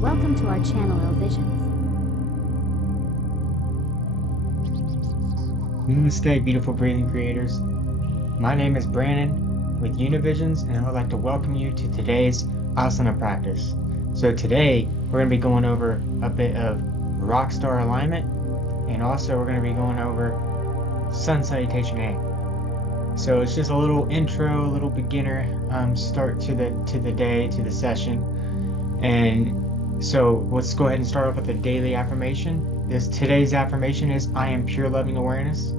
Welcome to our channel, UniVisions. Namaste, beautiful breathing creators. My name is Brandon with UniVisions, and I would like to welcome you to today's asana practice. So today we're going to be going over a bit of Rockstar alignment, and also we're going to be going over Sun Salutation A. So it's just a little intro, a little beginner start to the day, to the session. And so let's go ahead and start off with the daily affirmation. Today's affirmation is, I am pure loving awareness.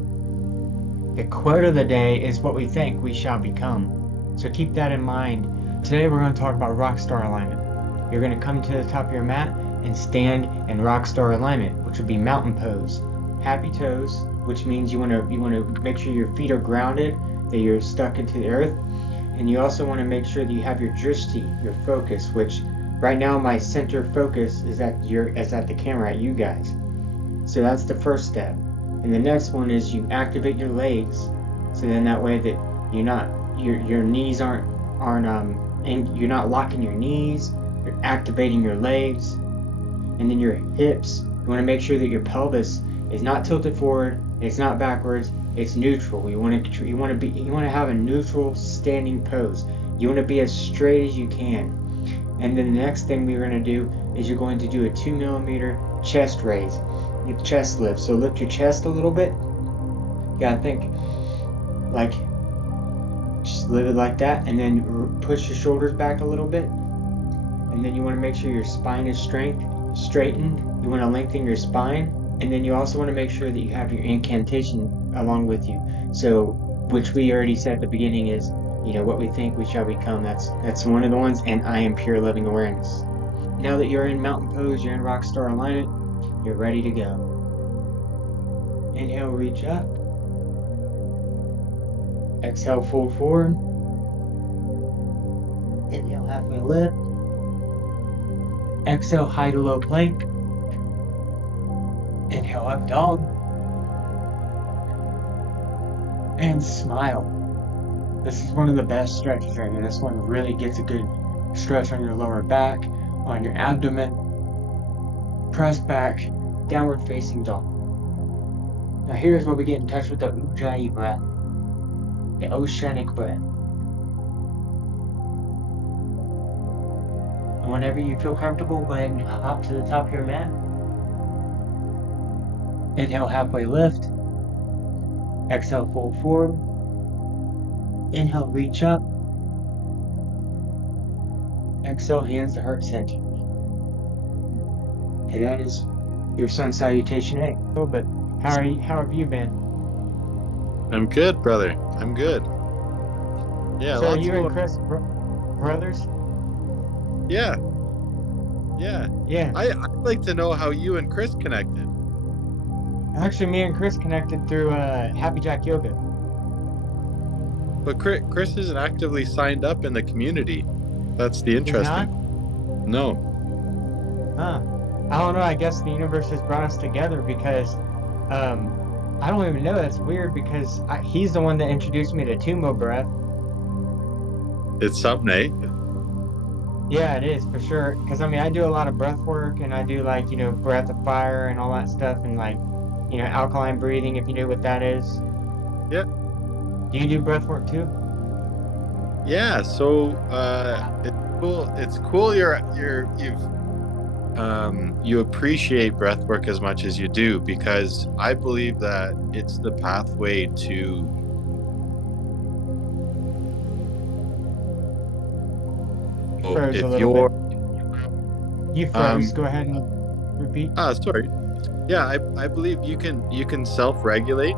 The quote of the day is, what we think we shall become. So keep that in mind. Today we're going to talk about Rockstar alignment. You're going to come to the top of your mat and stand in Rockstar alignment, which would be mountain pose. Happy toes, which means you want to make sure your feet are grounded, that you're stuck into the earth. And you also want to make sure that you have your drishti, your focus, which right now my center focus is at the camera, at you guys. So that's the first step. And the next one is you activate your legs. So then that way that your knees aren't and you're not locking your knees, you're activating your legs. And then your hips, you want to make sure that your pelvis is not tilted forward, it's not backwards, it's neutral. You want to have a neutral standing pose. You want to be as straight as you can. And then the next thing we're going to do is you're going to do a 2 millimeter chest raise, your chest lift. So lift your chest a little bit. You gotta think like, just lift it like that, and then push your shoulders back a little bit. And then you want to make sure your spine is straightened. You want to lengthen your spine. And then you also want to make sure that you have your incantation along with you. So, which we already said at the beginning is, what we think we shall become. That's one of the ones. And I am pure loving awareness. Now that you're in mountain pose, you're in Rockstar alignment, you're ready to go. Inhale, reach up. Exhale, fold forward. Inhale, halfway lift. Exhale, high to low plank. Inhale, up dog. And smile. This is one of the best stretches right here. This one really gets a good stretch on your lower back, on your abdomen. Press back, downward facing dog. Now here's where we get in touch with the Ujjayi breath, the oceanic breath. And whenever you feel comfortable, go ahead and hop to the top of your mat. Inhale, halfway lift. Exhale, fold forward. Inhale, reach up. Exhale, hands to heart center. And that is your Sun Salutation A. But how have you been? I'm good, brother. I'm good. Yeah. So are you and Chris brothers? Yeah. Yeah. I'd like to know how you and Chris connected. Actually, me and Chris connected through Happy Jack Yoga. But Chris isn't actively signed up in the community. That's the interesting. No. Huh. I don't know. I guess the universe has brought us together because I don't even know. That's weird because he's the one that introduced me to Tummo breath. It's something, eh? Yeah, it is for sure. Because I do a lot of breath work, and I do breath of fire and all that stuff, and alkaline breathing, if you know what that is. Yeah. Do you do breath work too? Yeah. So it's cool. You appreciate breath work as much as you do, because I believe that it's the pathway to You froze. Go ahead and repeat. Sorry. Yeah, I believe you can self-regulate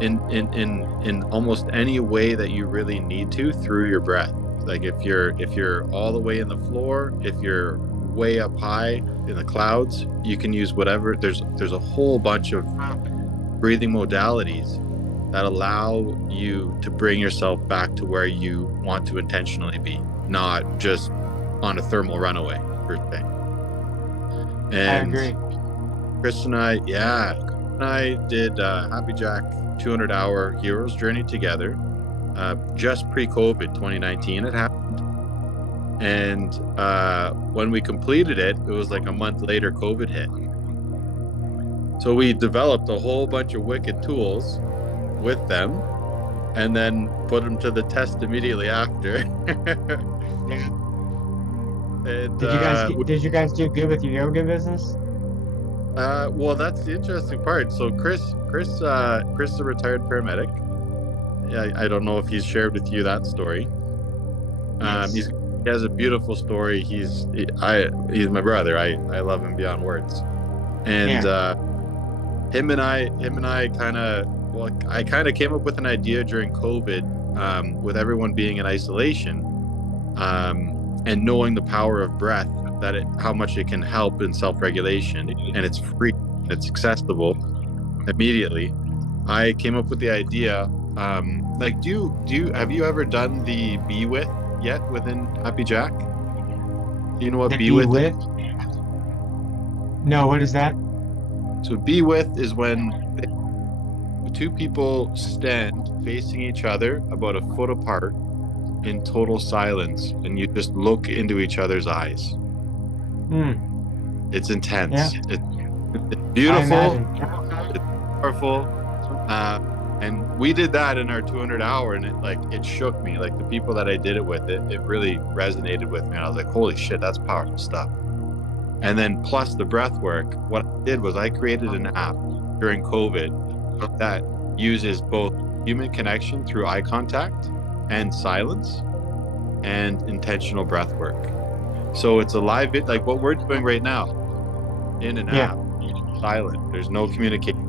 in almost any way that you really need to through your breath. Like if you're all the way in the floor, if you're way up high in the clouds, you can use whatever. There's a whole bunch of breathing modalities that allow you to bring yourself back to where you want to intentionally be, not just on a thermal runaway per se. And I agree. Chris and I did Happy Jack 200-hour hero's journey together, just pre-COVID 2019 it happened. And when we completed it, it was like a month later, COVID hit. So we developed a whole bunch of wicked tools with them and then put them to the test immediately after. Yeah. And, Did you guys do good with your yoga business? well, that's the interesting part. So Chris is a retired paramedic. I don't know if he's shared with you that story. Yes. He has a beautiful story. He's my brother. I love him beyond words. And him and I kind of, well, I kind of came up with an idea during COVID, with everyone being in isolation, and knowing the power of breath, how much it can help in self-regulation, and it's free, it's accessible immedially. I came up with the idea. Like, have you ever done the Be With yet within Happy Jack? Do you know what Be With is? No, what is that? So Be With is when two people stand facing each other about a foot apart in total silence, and you just look into each other's eyes. It's intense. Yeah. It's beautiful. It's powerful. And we did that in our 200 hour, and it shook me. Like, the people that I did it with, it really resonated with me. And I was like, holy shit, that's powerful stuff. And then plus the breath work, what I did was I created an app during COVID that uses both human connection through eye contact and silence and intentional breath work. So it's a live bit, like what we're doing right now, in an app, silent. There's no communication.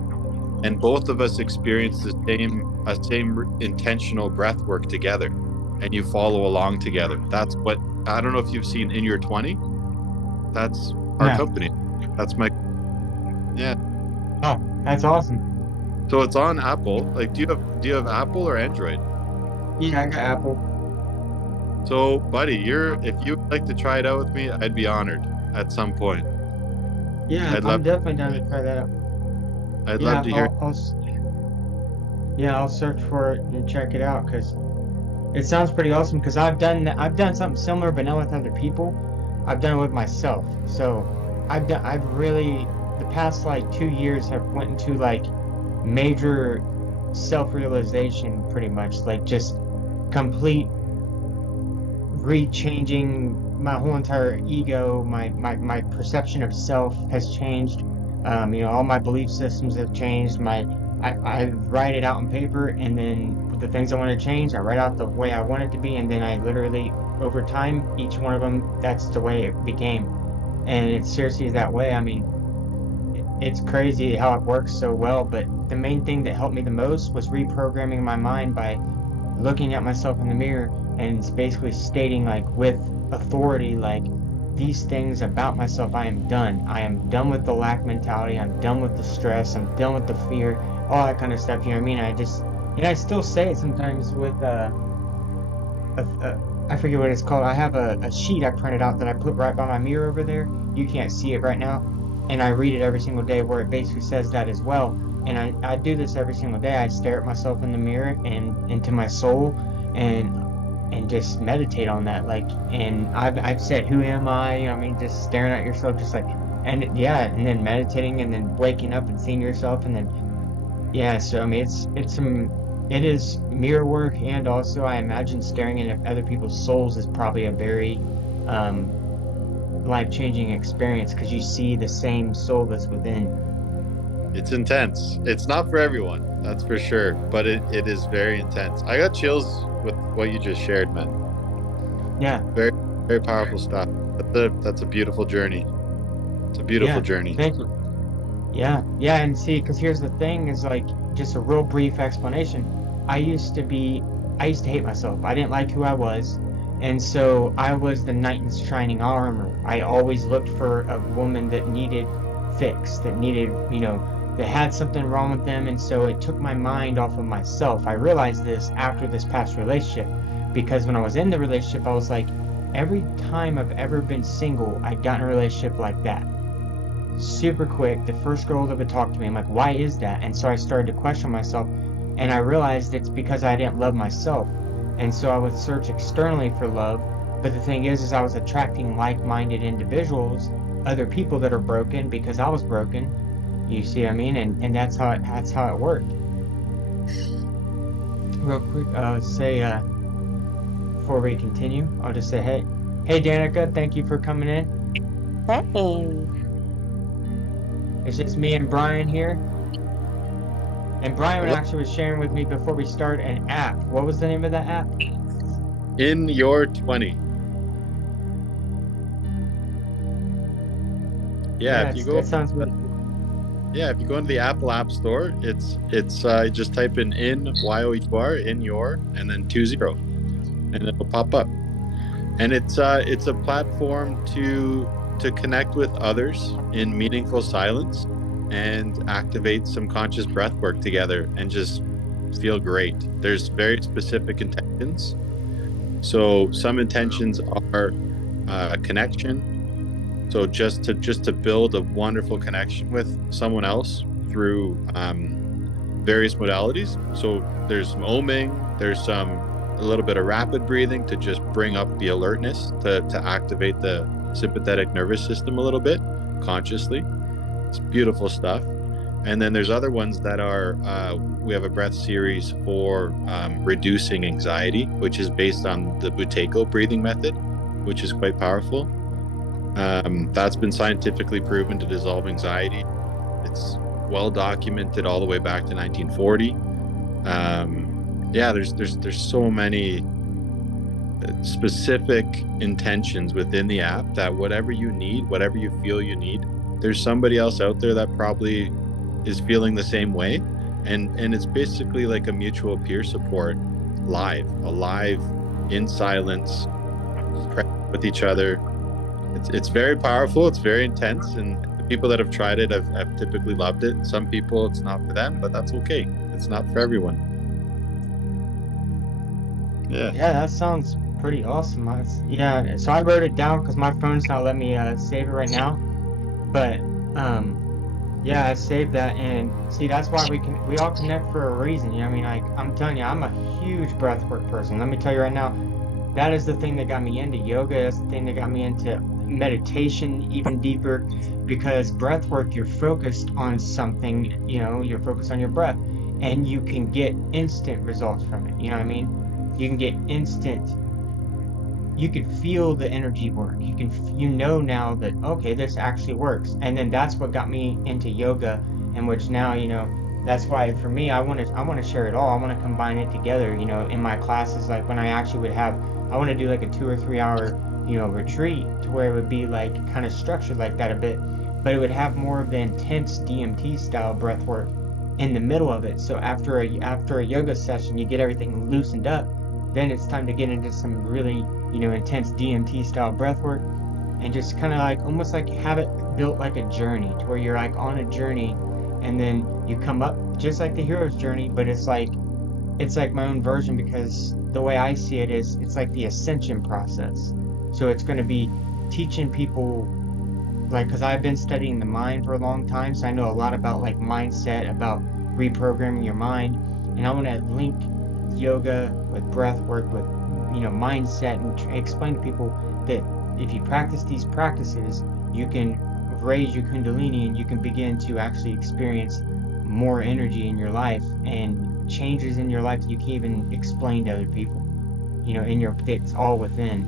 And both of us experience the same intentional breath work together, and you follow along together. That's what, I don't know if you've seen In Your 20. That's our company. That's my, Oh, that's awesome. So it's on Apple. Like, do you have Apple or Android? Yeah, I got Apple. So, buddy, if you'd like to try it out with me, I'd be honored at some point. Yeah, I'm definitely down to try that out. I'd love to hear. I'll search for it and check it out, because it sounds pretty awesome. Because I've done something similar, but not with other people. I've done it with myself. So I've really, the past like 2 years have went into like major self-realization, pretty much, like just complete rechanging my whole entire ego. My perception of self has changed. All my belief systems have changed. I write it out on paper, and then the things I want to change, I write out the way I want it to be, and then I literally, over time, each one of them, that's the way it became. And it's seriously that way. I mean, it's crazy how it works so well, but the main thing that helped me the most was reprogramming my mind by looking at myself in the mirror and basically stating, like, with authority, like, these things about myself, I am done. I am done with the lack mentality. I'm done with the stress. I'm done with the fear, all that kind of stuff. You know what I mean? I still say it sometimes with, I forget what it's called. I have a sheet I printed out that I put right by my mirror over there. You can't see it right now. And I read it every single day, where it basically says that as well. And I do this every single day. I stare at myself in the mirror and into my soul, and just meditate on that. Like, and I've said, who am I? I mean, just staring at yourself, just like, and then meditating, and then waking up and seeing yourself, and then, so I mean, it is mirror work, and also I imagine staring into other people's souls is probably a very life-changing experience, because you see the same soul that's within. It's intense. It's not for everyone, that's for sure, but it is very intense. I got chills with what you just shared, man. Yeah. Very, very powerful stuff. That's a beautiful journey. It's a beautiful journey. Thank you. Yeah, and see, because here's the thing, is like, just a real brief explanation. I used to hate myself. I didn't like who I was, and so I was the knight in shining armor. I always looked for a woman that needed fix, that needed, that had something wrong with them, and so it took my mind off of myself. I realized this after this past relationship, because when I was in the relationship, I was like, every time I've ever been single, I got in a relationship like that. Super quick, the first girl that would talk to me, I'm like, why is that? And so I started to question myself, and I realized it's because I didn't love myself. And so I would search externally for love, But the thing is I was attracting like-minded individuals, other people that are broken because I was broken. You see what I mean? And that's how it worked. Real quick, before we continue, I'll just say hey Danica, thank you for coming in. Hey. It's just me and Brian here. And Brian actually was sharing with me before we start an app. What was the name of that app? In Your 20. Yeah, if you go, that sounds really cool. Yeah, if you go into the Apple App Store, it's just type in YOUR in your and then 20, and it'll pop up. And it's a platform to connect with others in meaningful silence and activate some conscious breath work together and just feel great. There's very specific intentions. So some intentions are a connection. So just to build a wonderful connection with someone else through various modalities. So there's some oming, there's a little bit of rapid breathing to just bring up the alertness, to activate the sympathetic nervous system a little bit consciously. It's beautiful stuff. And then there's other ones that are, we have a breath series for reducing anxiety, which is based on the Buteyko breathing method, which is quite powerful. That's been scientifically proven to dissolve anxiety. It's well documented all the way back to 1940. There's so many specific intentions within the app that whatever you need, whatever you feel you need, there's somebody else out there that probably is feeling the same way, and it's basically like a mutual peer support, live in silence, with each other. It's very powerful, it's very intense, and the people that have tried it have typically loved it. Some people it's not for them, but that's okay. It's not for everyone. Yeah, that sounds pretty awesome. So I wrote it down because my phone's not letting me save it right now, but I saved that. And see, that's why we all connect for a reason. You know what I mean? Like, I'm telling you, I'm a huge breathwork person. Let me tell you right now, that is the thing that got me into yoga. That's the thing that got me into meditation even deeper, because breath work, you're focused on something, you're focused on your breath, and you can get instant results from it. You know what I mean? You can get you can feel the energy work. You know now that, okay, this actually works. And then that's what got me into yoga, and which now, that's why for me, I want to share it all. I want to combine it together, in my classes. Like when I actually I want to do like a 2 or 3 hour retreat, to where it would be like kind of structured like that a bit, but it would have more of the intense DMT style breath work in the middle of it. So after a yoga session, you get everything loosened up, then it's time to get into some really intense DMT style breath work, and just kind of like almost like have it built like a journey, to where you're like on a journey, and then you come up just like the hero's journey, but it's like my own version, because the way I see it is it's like the ascension process. So it's going to be teaching people, like, because I've been studying the mind for a long time, so I know a lot about like mindset, about reprogramming your mind, and I want to link yoga with breath work, with mindset, and explain to people that if you practice these practices, you can raise your kundalini, and you can begin to actually experience more energy in your life, and changes in your life that you can't even explain to other people. It's all within.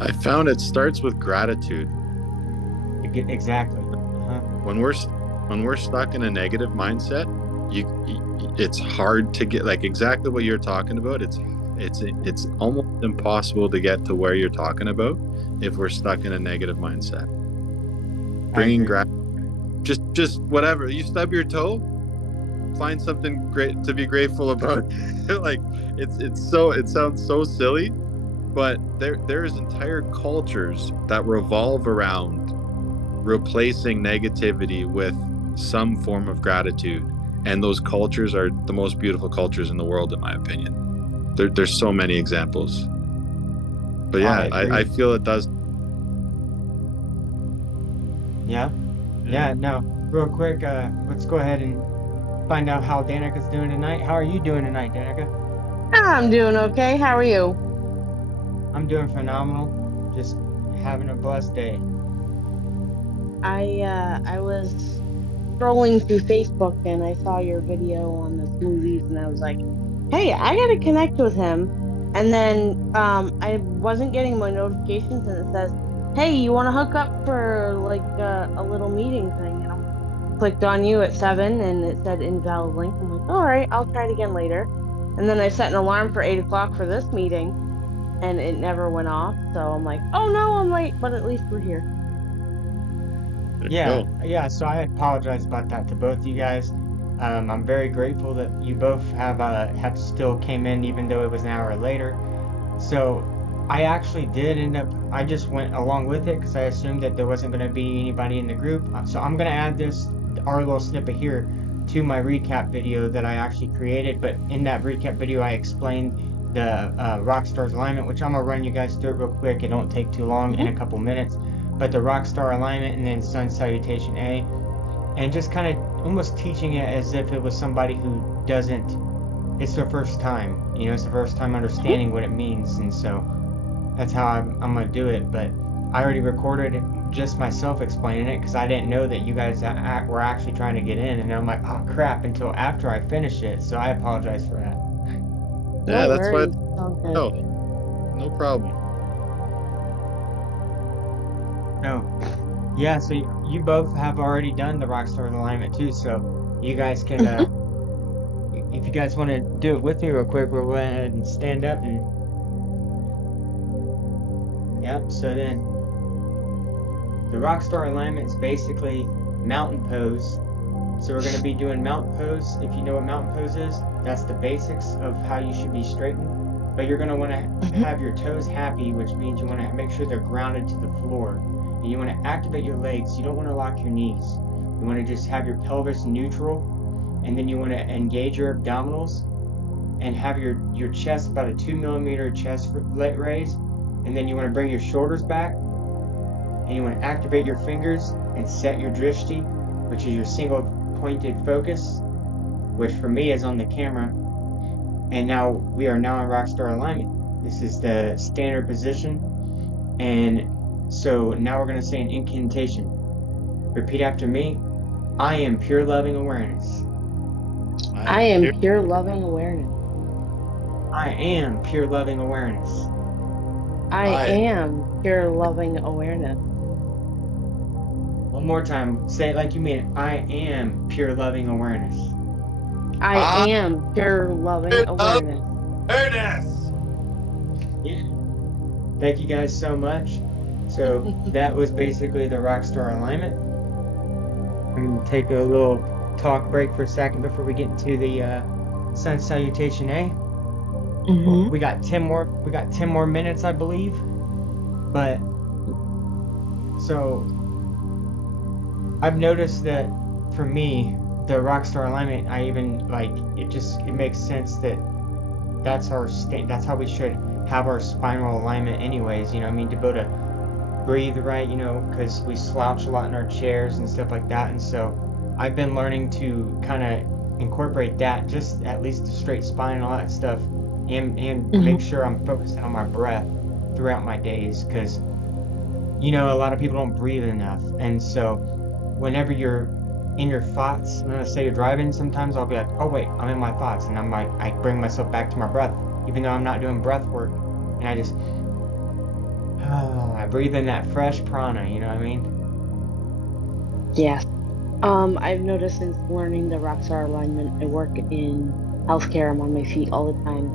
I found it starts with gratitude. Exactly. When we're stuck in a negative mindset, it's hard to get, like, exactly what you're talking about. It's almost impossible to get to where you're talking about if we're stuck in a negative mindset. Bringing gratitude, just whatever. You stub your toe, find something great to be grateful about. Like, it sounds so silly, but there's entire cultures that revolve around replacing negativity with some form of gratitude, and those cultures are the most beautiful cultures in the world, in my opinion. There's so many examples, but yeah, I feel it does. No, real quick, let's go ahead and find out how Danica's doing tonight. How are you doing tonight, Danica? I'm doing okay. How are you? I'm doing phenomenal. Just having a blessed day. I was scrolling through Facebook and I saw your video on the smoothies and I was like, hey, I gotta connect with him. And then I wasn't getting my notifications and it says, hey, you want to hook up for like a little meeting thing? And I clicked on you at 7 and it said invalid link. I'm like, all right, I'll try it again later. And then I set an alarm for 8 o'clock for this meeting and it never went off. So I'm like, oh no, I'm late, but at least we're here. There you Yeah, go. yeah. So I apologize about that to both you guys. I'm very grateful that you both have still came in even though it was an hour later. So I actually did end up. I just went along with it because I assumed that there wasn't going to be anybody in the group. So I'm going to add our little snippet here to my recap video that I actually created. But in that recap video, I explained the Rockstar's alignment, which I'm gonna run you guys through it real quick. It don't take too long, in a couple minutes. But the Rockstar alignment and then Sun Salutation A, and just kind of almost teaching it as if it was somebody who doesn't. It's their first time, it's the first time understanding what it means, and so that's how I'm gonna do it. But I already recorded just myself explaining it because I didn't know that you guys were actually trying to get in, and I'm like, oh crap, until after I finish it. So I apologize for that. Yeah, No that's why. worries. All good. No, no problem. No. Yeah, so you both have already done the Rockstar alignment too, so you guys can, if you guys want to do it with me real quick, we'll go ahead and stand up and, yep, so then the Rockstar alignment is basically mountain pose. So we're going to be doing mountain pose. If you know what mountain pose is, that's the basics of how you should be straightened. But you're going to want to have your toes happy, which means you want to make sure they're grounded to the floor. And you want to activate your legs. You don't want to lock your knees. You want to just have your pelvis neutral. And then you want to engage your abdominals and have your chest about a 2 millimeter chest raise. And then you want to bring your shoulders back. And you want to activate your fingers and set your drishti, which is your single pointed focus, which for me is on the camera. And now we are now in Rockstar alignment. This is the standard position. And so now we're going to say an incantation. Repeat after me. I am pure loving awareness. I am pure loving awareness. I am pure loving awareness. I am pure loving awareness. One more time. Say it like you mean it. I am pure loving awareness. I am pure loving awareness. Awareness. Yeah. Thank you guys so much. So that was basically the Rockstar alignment. I'm gonna take a little talk break for a second before we get into the Sun Salutation A. Mm-hmm. We got 10 more minutes, I believe. But so I've noticed that for me, the Rockstar alignment, I even it makes sense that that's how we should have our spinal alignment anyways, I mean, to be able to breathe right, because we slouch a lot in our chairs and stuff like that. And so I've been learning to kind of incorporate that, just at least the straight spine and all that stuff, and make sure I'm focusing on my breath throughout my days, because a lot of people don't breathe enough. And so whenever you're in your thoughts, I'm gonna say you're driving, sometimes I'll be like, oh wait, I'm in my thoughts, and I'm like, I bring myself back to my breath, even though I'm not doing breath work, and I just I breathe in that fresh prana, you know what I mean? Yes. I've noticed since learning the Rockstar alignment, I work in healthcare. I'm on my feet all the time.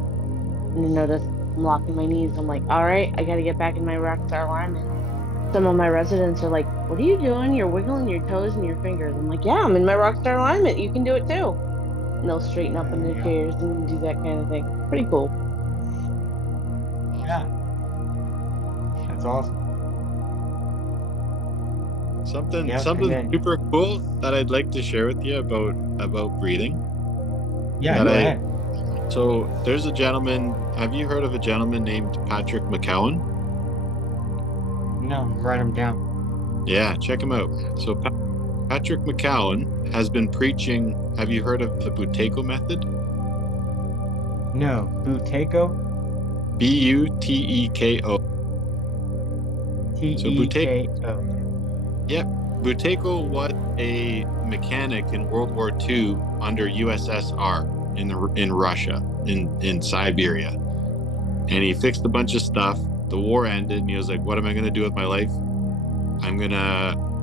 And I notice I'm locking my knees. I'm like, all right, I gotta get back in my Rockstar alignment. Some of my residents are like, what are you doing? You're wiggling your toes and your fingers. I'm like, yeah, I'm in my Rockstar alignment. You can do it too. And they'll straighten up in their chairs and do that kind of thing. Pretty cool. Yeah. That's awesome. Something Yep, super cool that I'd like to share with you about breathing. Yeah, go ahead. So there's a gentleman. Have you heard of a gentleman named Patrick McCowan? No, write them down. Yeah, check him out. So Patrick McCowan has been preaching. Have you heard of the Buteyko method? No, Buteyko? Buteko. So Teko. Yep. Buteko was a mechanic in World War II under USSR in Russia, in Siberia. And he fixed a bunch of stuff. The war ended, and he was like, what am I going to do with my life?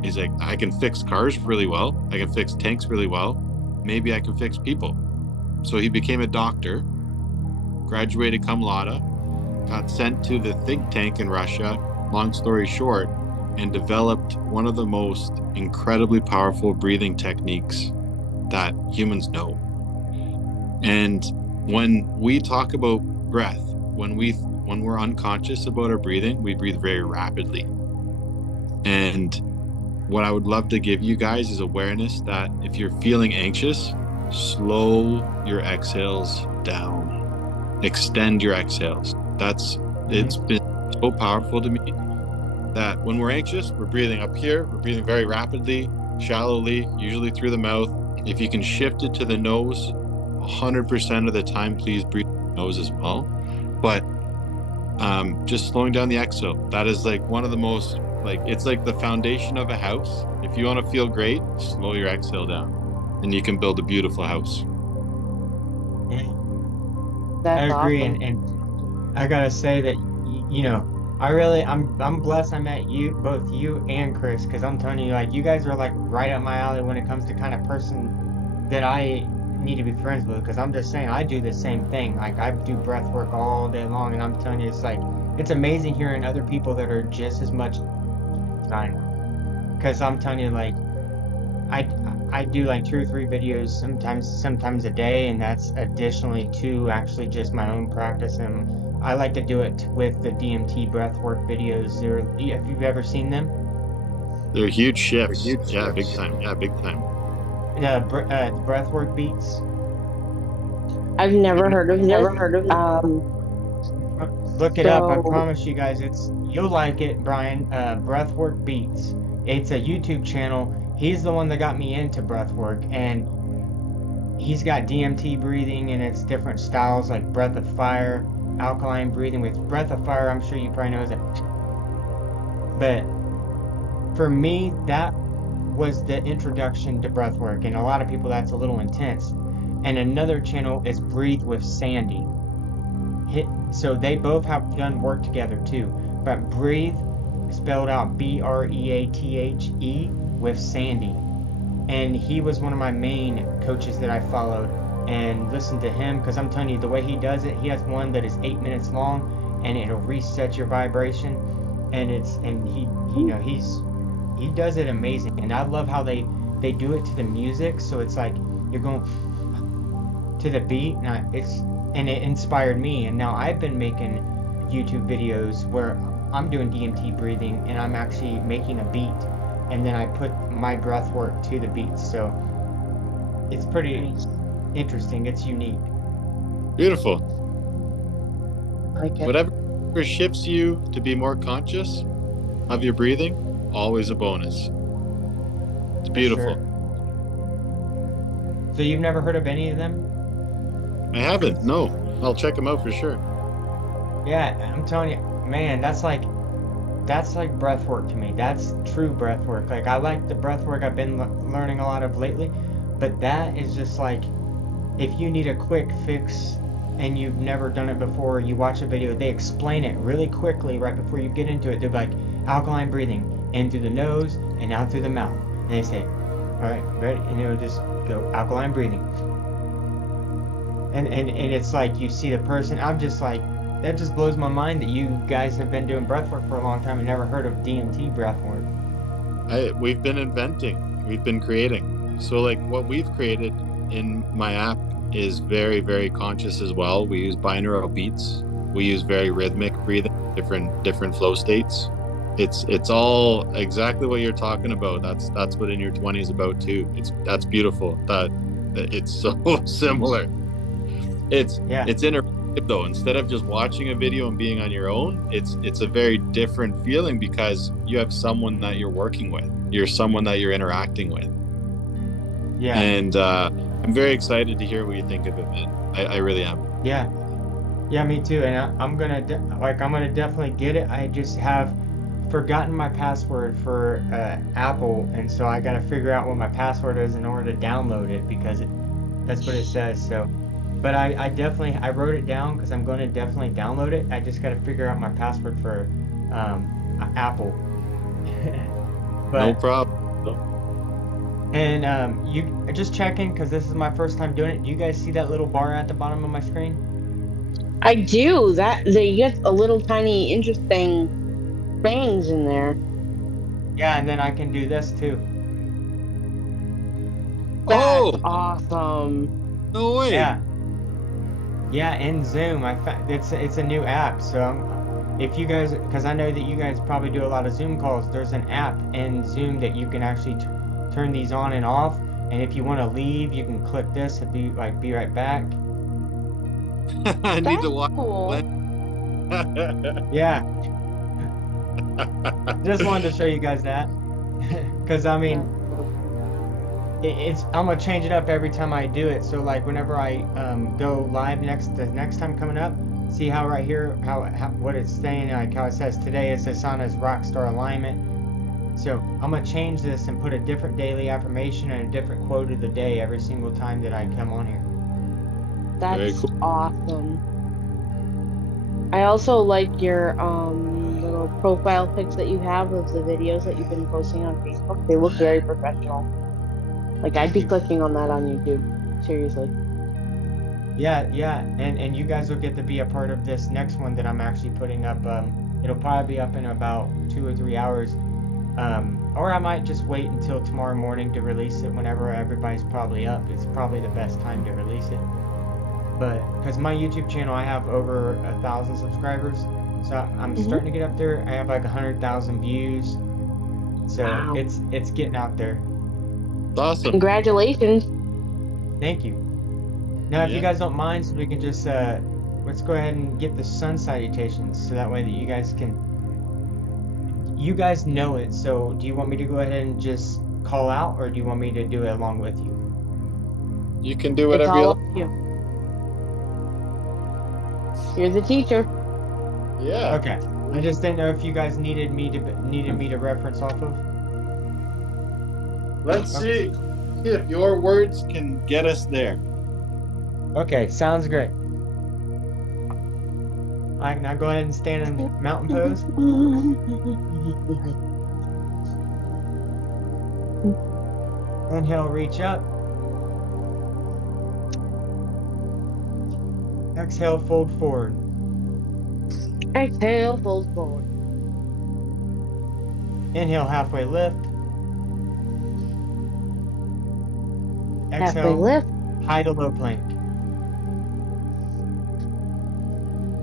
He's like, I can fix cars really well. I can fix tanks really well. Maybe I can fix people. So he became a doctor, graduated cum laude, got sent to the think tank in Russia, long story short, and developed one of the most incredibly powerful breathing techniques that humans know. And when we talk about breath, when we're unconscious about our breathing, we breathe very rapidly. And what I would love to give you guys is awareness that if you're feeling anxious, slow your exhales down. Extend your exhales. It's been so powerful to me that when we're anxious, we're breathing up here, we're breathing very rapidly, shallowly, usually through the mouth. If you can shift it to the nose, 100% of the time, please breathe through the nose as well. But just slowing down the exhale, that is like one of the most, it's like the foundation of a house. If you want to feel great, slow your exhale down and you can build a beautiful house. That's I agree, awesome. and I gotta say that I'm blessed I met both you and Chris, because I'm telling you, like, you guys are like right up my alley when it comes to kind of person that I need to be friends with, because I'm just saying I do the same thing. Like, I do breath work all day long, and I'm telling you, it's amazing hearing other people that are just as much as I am. Because I'm telling you, like, I do like 2 or 3 videos sometimes a day, and that's additionally to actually just my own practice. And I like to do it with the DMT breathwork videos. If you've ever seen them, They're huge shifts. Yeah, big time. the breathwork beats. I've never heard of this. Look it up. I So- promise you guys, you'll like it, Brian. Breathwork Beats. It's a YouTube channel. He's the one that got me into breathwork, and he's got DMT breathing, and it's different styles like breath of fire, alkaline breathing. With breath of fire, I'm sure you probably know it. But for me, that was the introduction to breathwork, and a lot of people, that's a little intense. And another channel is Breathe with Sandy. So they both have done work together too. But Breathe, spelled out BREATHE, with Sandy. And he was one of my main coaches that I followed and listened to him, because I'm telling you, the way he does it, he has one that is 8 minutes long, and it'll reset your vibration. And he does it amazing. And I love how they do it to the music, so it's like you're going to the beat, and it inspired me. And now I've been making YouTube videos where I'm doing DMT breathing, and I'm actually making a beat, and then I put my breath work to the beat. So it's pretty interesting. It's unique. Beautiful. Like it. Whatever shifts you to be more conscious of your breathing, always a bonus. It's beautiful. Sure. So you've never heard of any of them? I haven't. No. I'll check them out for sure. Yeah, I'm telling you, man, that's like breath work to me. That's true breath work. Like, I like the breath work I've been learning a lot of lately, but that is just like, if you need a quick fix and you've never done it before, you watch a video, they explain it really quickly right before you get into it. They're like, alkaline breathing, in through the nose and out through the mouth. And they say, all right, ready? And it'll just go alkaline breathing. And it's like, you see the person, I'm just like, that just blows my mind that you guys have been doing breathwork for a long time and never heard of DMT breathwork. We've been inventing, we've been creating. So like what we've created in my app is very, very conscious as well. We use binaural beats. We use very rhythmic breathing, different flow states. It's all exactly what you're talking about. That's what In Your 20s is about too. That's beautiful. That it's so similar. It's interactive though. Instead of just watching a video and being on your own, it's a very different feeling, because you have someone that you're working with. You're someone that you're interacting with. Yeah. And I'm very excited to hear what you think of it, man. I really am. Yeah, Yeah, me too. And I'm gonna I'm gonna definitely get it. I just have forgotten my password for Apple, and so I gotta figure out what my password is in order to download it because that's what it says. So, but I definitely I wrote it down because I'm going to definitely download it. I just gotta figure out my password for Apple. No But problem. and you just checking because this is my first time doing it. Do you guys see that little bar at the bottom of my screen? I do. That they get a little tiny interesting things in there. Yeah, and then I can do this too. That's Oh, awesome. no way. Yeah. Yeah, in Zoom, it's a new app. So if you guys, because I know that you guys probably do a lot of Zoom calls, there's an app in Zoom that you can actually turn these on and off. And if you want to leave, you can click this and be right back. I need to That's watch. cool. Yeah, just wanted to show you guys that, because I mean, it's I'm gonna change it up every time I do it. So like whenever I go live the next time coming up, see how right here how what it's saying, like how it says today is Asana's Rockstar alignment. So I'm gonna change this and put a different daily affirmation and a different quote of the day every single time that I come on here. Very That's cool. awesome. I also like your little profile pics that you have of the videos that you've been posting on Facebook. They look very professional. Like I'd Thank be you. clicking on that on YouTube. Seriously. Yeah, and you guys will get to be a part of this next one that I'm actually putting up. It'll probably be up in about 2 or 3 hours. Or I might just wait until tomorrow morning to release it whenever everybody's probably up. It's probably the best time to release it. But because my YouTube channel, I have over 1,000 subscribers, so I'm starting to get up there. I have like 100,000 views, so Wow. it's getting out there. It's awesome. Congratulations. Thank you. Now, if you Yeah. guys don't mind, so we can just let's go ahead and get the sun salutations, so that way that you guys know it. So, do you want me to go ahead and just call out, or do you want me to do it along with you? You can do It's whatever you all like. up to you. You're the teacher. Yeah. Okay. I just didn't know if you guys needed me to reference off of. Let's see if your words can get us there. Okay, sounds great. All right, now go ahead and stand in mountain pose. Inhale, reach up. Exhale, fold forward. Exhale, fold forward. Inhale, halfway lift. Halfway Exhale, lift. high to low plank.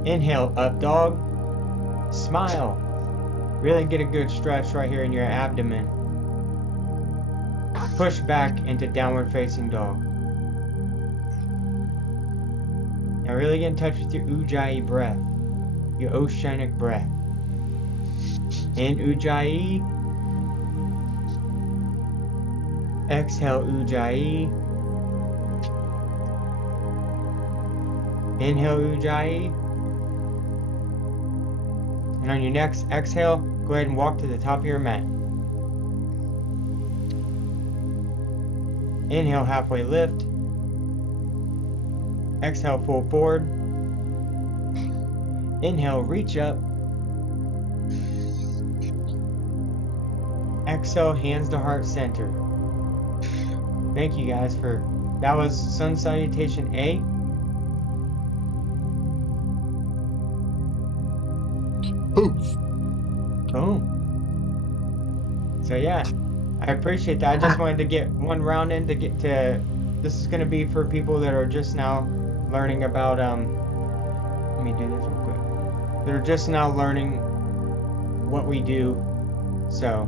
Inhale, up dog. Smile. Really get a good stretch right here in your abdomen. Push back into downward facing dog. Now really get in touch with your Ujjayi breath, your oceanic breath. In Ujjayi. Exhale, Ujjayi. Inhale, Ujjayi. And on your next exhale, go ahead and walk to the top of your mat. Inhale, halfway lift. Exhale, fold forward. Inhale, reach up. Exhale, hands to heart center. Thank you guys that was sun salutation A. Poof. Boom. So yeah, I appreciate that. I just wanted to get one round in to get to. This is going to be for people that are just now learning about. Let me do this real quick. They're just now learning what we do. So,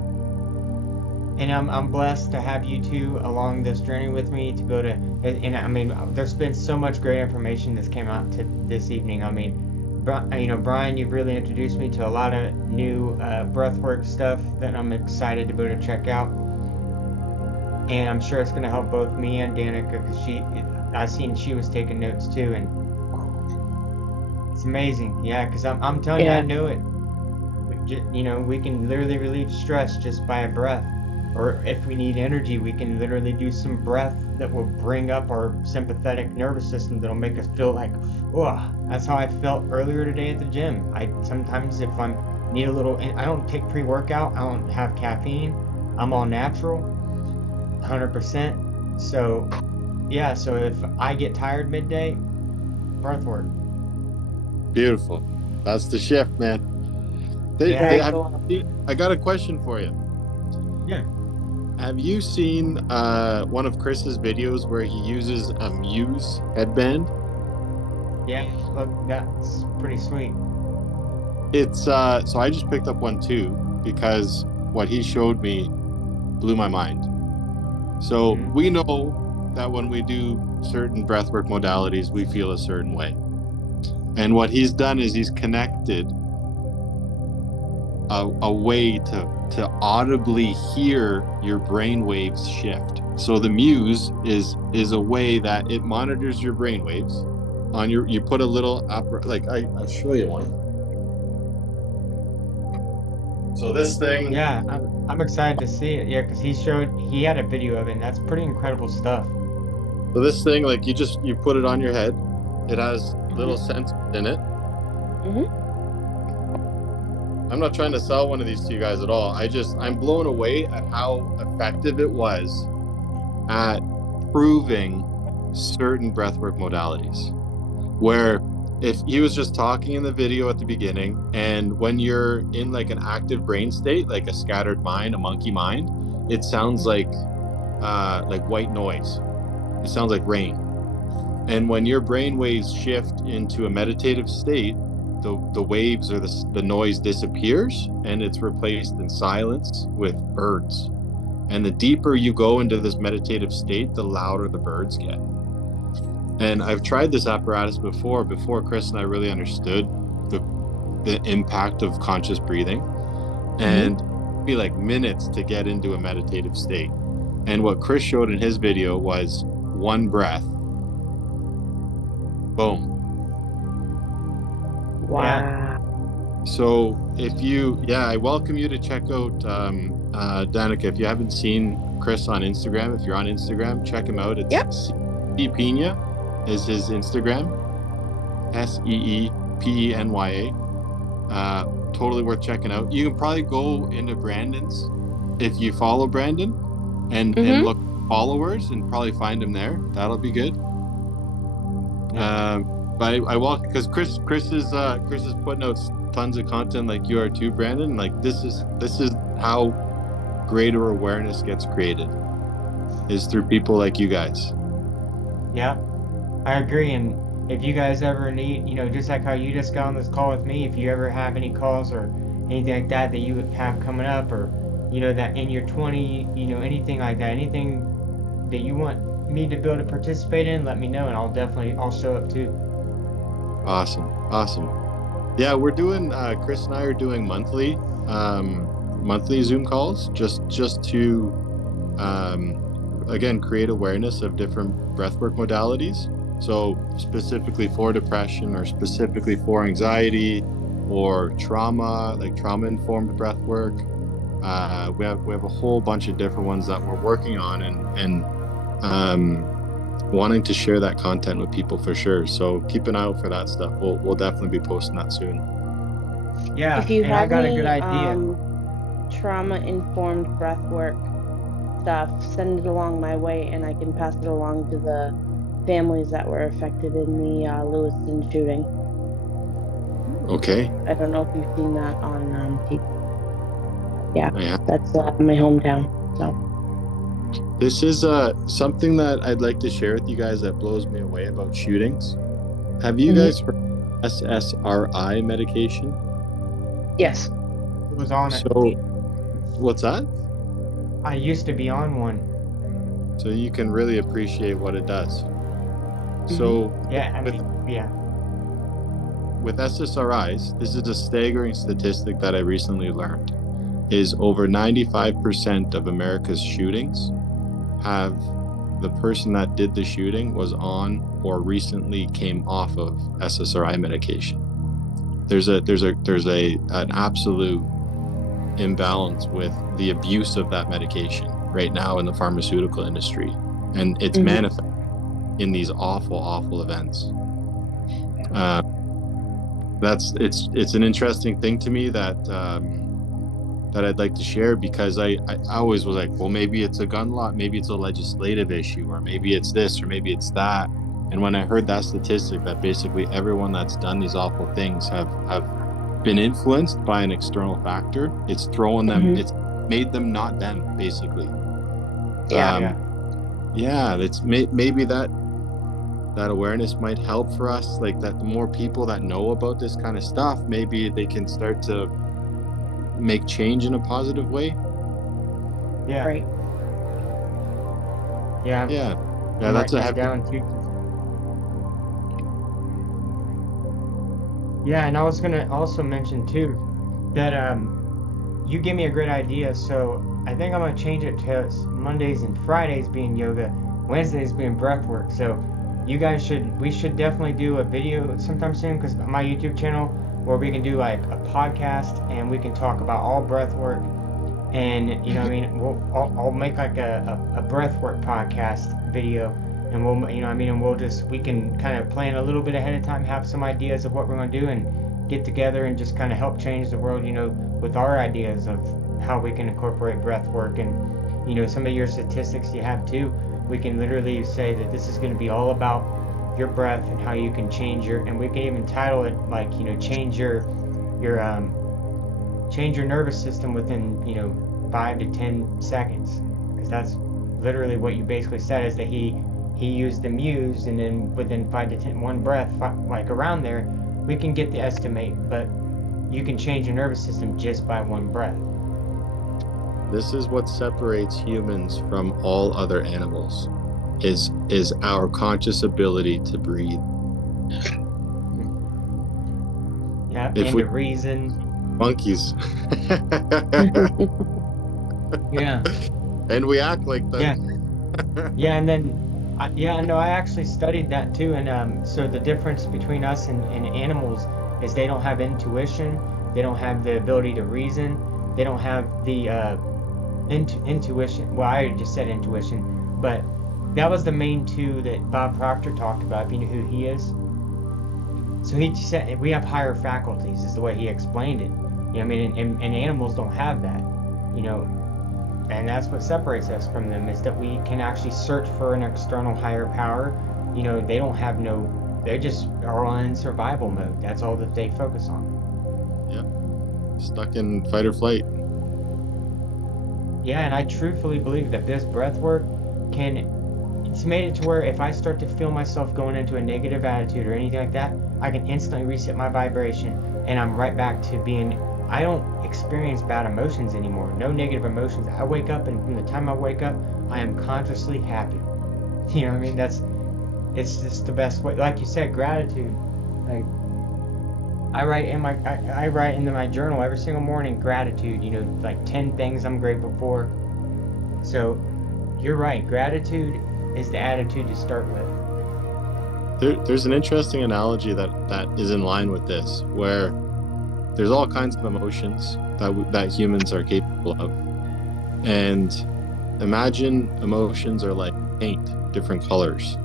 and I'm blessed to have you two along this journey with me to go to. And I mean, there's been so much great information that's came out to this evening. I mean. Brian, you've really introduced me to a lot of new breathwork stuff that I'm excited to be able to check out. And I'm sure it's going to help both me and Danica because I seen she was taking notes too. And It's amazing. Yeah, because I'm telling you, I Yeah. know it. You know, we can literally relieve stress just by a breath. Or if we need energy, we can literally do some breath that will bring up our sympathetic nervous system that'll make us feel like, oh, that's how I felt earlier today at the gym. I sometimes if I'm need a little, I don't take pre-workout, I don't have caffeine, I'm all natural, 100%. So yeah, so if I get tired midday, breath work. Beautiful. That's the shift, man. Yeah, Very cool. I got a question for you. yeah, Have you seen one of Chris's videos where he uses a Muse headband? yeah. Look, that's pretty sweet. It's so I just picked up one too because what he showed me blew my mind. So Mhm. we know that when we do certain breathwork modalities, we feel a certain way. And what he's done is he's connected a way to audibly hear your brain waves shift. So the Muse is a way that it monitors your brain waves on your. You put a little like I'll show you one. So this thing. Yeah, I'm excited to see it. Yeah, because he had a video of it, and that's pretty incredible stuff. So this thing, like you put it on your head. It has little Mhm. sensors in it. Mhm. I'm not trying to sell one of these to you guys at all. I'm blown away at how effective it was at proving certain breathwork modalities. Where if he was just talking in the video at the beginning, and when you're in like an active brain state, like a scattered mind, a monkey mind, it sounds like white noise. It sounds like rain. And when your brain waves shift into a meditative state, the waves or the noise disappears and it's replaced in silence with birds. And the deeper you go into this meditative state, the louder the birds get. And I've tried this apparatus before Chris and I really understood the impact of conscious breathing. And it'd be like minutes to get into a meditative state. And what Chris showed in his video was one breath. Boom. Wow. So I welcome you to check out Danica. If you haven't seen Chris on Instagram, if you're on Instagram, check him out. It's Yep. Pena is his Instagram. SEEPENYA. Totally worth checking out. You can probably go into Brandon's if you follow Brandon and look followers and probably find him there. That'll be good. But I walk because Chris is putting out tons of content like you are too, Brandon. Like this is how greater awareness gets created is through people like you guys. Yeah, I agree. And if you guys ever need, just like how you just got on this call with me, if you ever have any calls or anything like that that you would have coming up, or that in your 20, anything like that, anything that you want me to be able to participate in, let me know, and I'll show up too. Awesome. Yeah, we're doing. Chris and I are doing monthly Zoom calls just to again create awareness of different breathwork modalities. So specifically for depression, or specifically for anxiety, or trauma, like trauma-informed breathwork. We have a whole bunch of different ones that we're working on and wanting to share that content with people for sure. So keep an eye out for that stuff. We'll definitely be posting that soon. Yeah, If you and I have got any a good idea. trauma-informed breathwork stuff, send it along my way, and I can pass it along to the families that were affected in the Lewiston shooting. Okay. I don't know if you've seen that on TV. Yeah, Yeah. that's my hometown. So This is something that I'd like to share with you guys that blows me away about shootings. Have you guys heard of SSRI medication? yes. It was on it. So, what's that? I used to be on one. So you can really appreciate what it does. So Yeah, with SSRIs, this is a staggering statistic that I recently learned, is over 95% of America's shootings have the person that did the shooting was on or recently came off of SSRI medication. there's an absolute imbalance with the abuse of that medication right now in the pharmaceutical industry, and it's manifest in these awful events. It's an interesting thing to me that I'd like to share, because I always was like, well, maybe it's a gun law, maybe it's a legislative issue, or maybe it's this, or maybe it's that. And when I heard that statistic, that basically everyone that's done these awful things have been influenced by an external factor, it's thrown them, it's made them not them, basically. It's maybe that awareness might help for us, like that the more people that know about this kind of stuff, maybe they can start to make change in a positive way. Right. That's a heavy down too. And I was gonna also mention too that you gave me a great idea, so I think I'm gonna change it to Mondays and Fridays being yoga, Wednesdays being breath work. So we should definitely do a video sometime soon, because my YouTube channel, where we can do like a podcast and we can talk about all breath work. And I'll make like a breath work podcast video, and we can kind of plan a little bit ahead of time, have some ideas of what we're going to do, and get together and just kind of help change the world, with our ideas of how we can incorporate breath work. And some of your statistics you have too, we can literally say that this is going to be all about your breath and how you can change and we can even title it like, change your nervous system within 5 to 10 seconds, because that's literally what you basically said, is that he used the muse, and then within 5 to 10, one breath, like around there, we can get the estimate, but you can change your nervous system just by one breath. This is what separates humans from all other animals, is our conscious ability to breathe. And to reason. Monkeys. And we act like them. And then I actually studied that too, and so the difference between us and animals is they don't have intuition, they don't have the ability to reason, they don't have the intuition. Well, I already just said intuition, but that was the main two that Bob Proctor talked about, if you know who he is. So he said we have higher faculties, is the way he explained it. And animals don't have that, and that's what separates us from them, is that we can actually search for an external higher power. They don't have they just are in survival mode. That's all that they focus on. Stuck in fight or flight. And I truthfully believe that this breath work it's made it to where if I start to feel myself going into a negative attitude or anything like that, I can instantly reset my vibration, and I'm right back to being, I don't experience bad emotions anymore, no negative emotions. I wake up, and from the time I wake up, I am consciously happy. It's just the best way. Like you said, gratitude. Like I write into my journal every single morning, gratitude, like 10 things I'm grateful for. So you're right, gratitude is the attitude to start with. There's an interesting analogy that is in line with this, where there's all kinds of emotions that humans are capable of. And imagine emotions are like paint, different colors.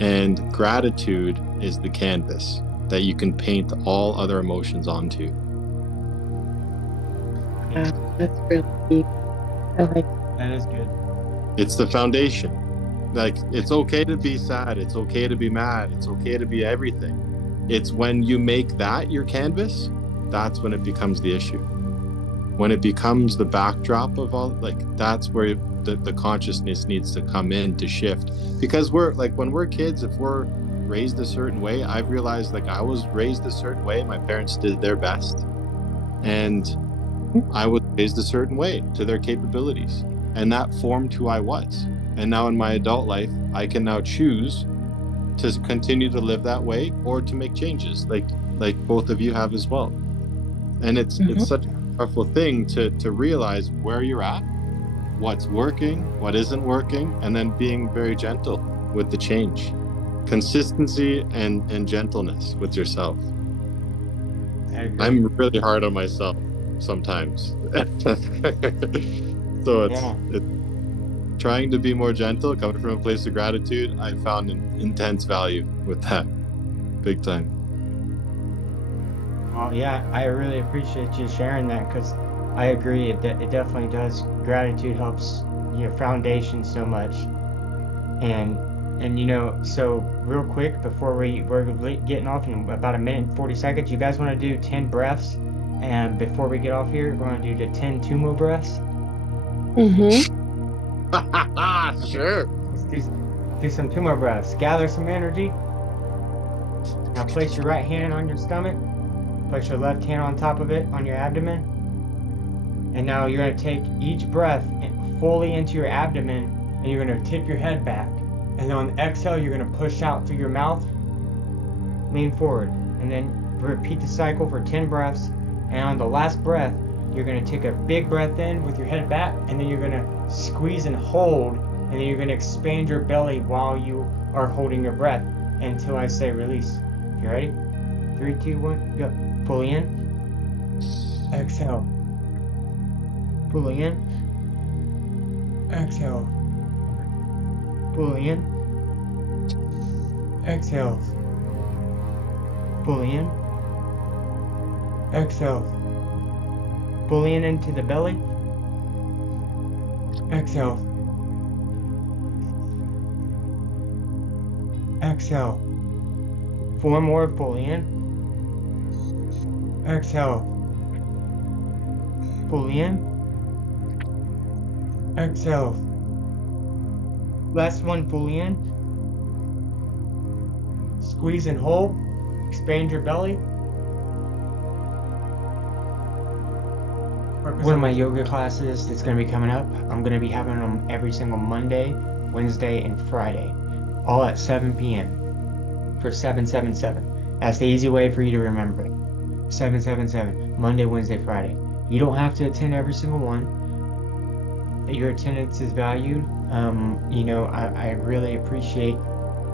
And gratitude is the canvas that you can paint all other emotions onto. That's really deep. I like that. Is good. It's the foundation. Like, it's okay to be sad, it's okay to be mad, it's okay to be everything. It's when you make that your canvas, that's when it becomes the issue. When it becomes the backdrop of all, that's where the consciousness needs to come in to shift. Because when we're kids, if we're raised a certain way, I've realized I was raised a certain way, my parents did their best, and I was raised a certain way to their capabilities, and that formed who I was. And now in my adult life, I can now choose to continue to live that way or to make changes, like both of you have as well. And it's such a powerful thing to realize where you're at, what's working, what isn't working, and then being very gentle with the change. Consistency and gentleness with yourself. agree. I'm really hard on myself sometimes. So Yeah. it's trying to be more gentle, coming from a place of gratitude. I found an intense value with that, big time. Well, yeah, I really appreciate you sharing that because I agree. It definitely does. Gratitude helps your foundation so much. And so real quick before we're getting off in about a minute and 40 seconds, you guys want to do 10 breaths? And before we get off here, we're going to do the 10 Tumo breaths. Mm-hmm. Sure. Let's do some Tumo breaths. Gather some energy. Now place your right hand on your stomach. Place your left hand on top of it on your abdomen. And now you're going to take each breath fully into your abdomen and you're going to tip your head back. And then on the exhale, you're going to push out through your mouth, lean forward, and then repeat the cycle for 10 breaths. And on the last breath, you're going to take a big breath in with your head back, and then you're going to squeeze and hold, and then you're going to expand your belly while you are holding your breath until I say release. You ready? 3, 2, 1, go. Fully in. Exhale. Fully in. Exhale. Fully in. Exhale. Fully in. Exhale. Fully in into the belly. Exhale. Exhale. 4 more, fully in. Exhale. Fully in. Exhale. Last one, fully in. Squeeze and hold. Expand your belly. One of my yoga classes that's going to be coming up, I'm going to be having them every single Monday, Wednesday, and Friday, all at 7 p.m. for 777. That's the easy way for you to remember it. 777, Monday, Wednesday, Friday. You don't have to attend every single one. Your attendance is valued. I really appreciate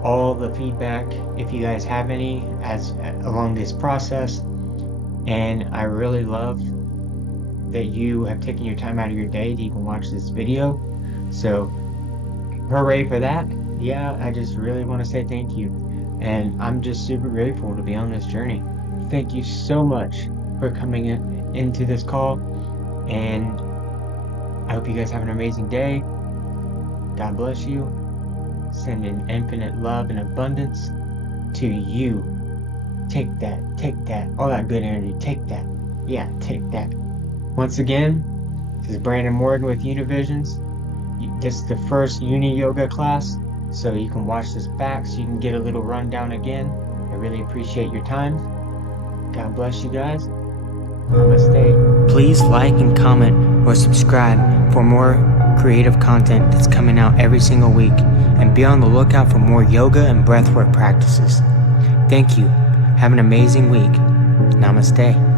all the feedback if you guys have any along this process, and I really love that you have taken your time out of your day to even watch this video. So hooray for that. Yeah, I just really want to say thank you, and I'm just super grateful to be on this journey. Thank you so much for coming into this call, and I hope you guys have an amazing day. God bless you. Sending infinite love and abundance to you. Take that. All that good energy. Take that. Yeah, take that. Once again, this is Brandon Morgan with UniVisions. This is the first Uni Yoga class, so you can watch this back so you can get a little rundown again. I really appreciate your time. God bless you guys. Namaste. Please like and comment or subscribe for more creative content that's coming out every single week, and be on the lookout for more yoga and breathwork practices. Thank you. Have an amazing week. Namaste.